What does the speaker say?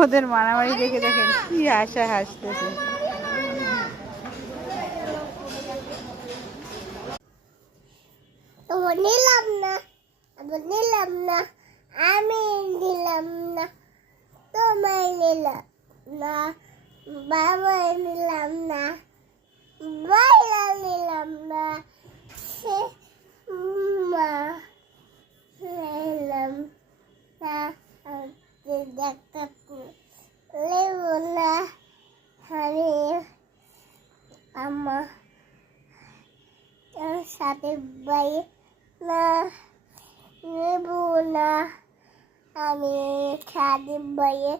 ওদের মারামারি দেখে দেখেন কি আশা হাসতেছে। নিলাম না, নিলাম না, আমি নিলাম না, তোমায় নিলাম না, বাবা নিলাম না, বাইরা নিলাম না, মা নিলাম না, দেখাতে লেব না, আমি আমার সাথে বাই না নেব না, আমি সাথে বাইয়ে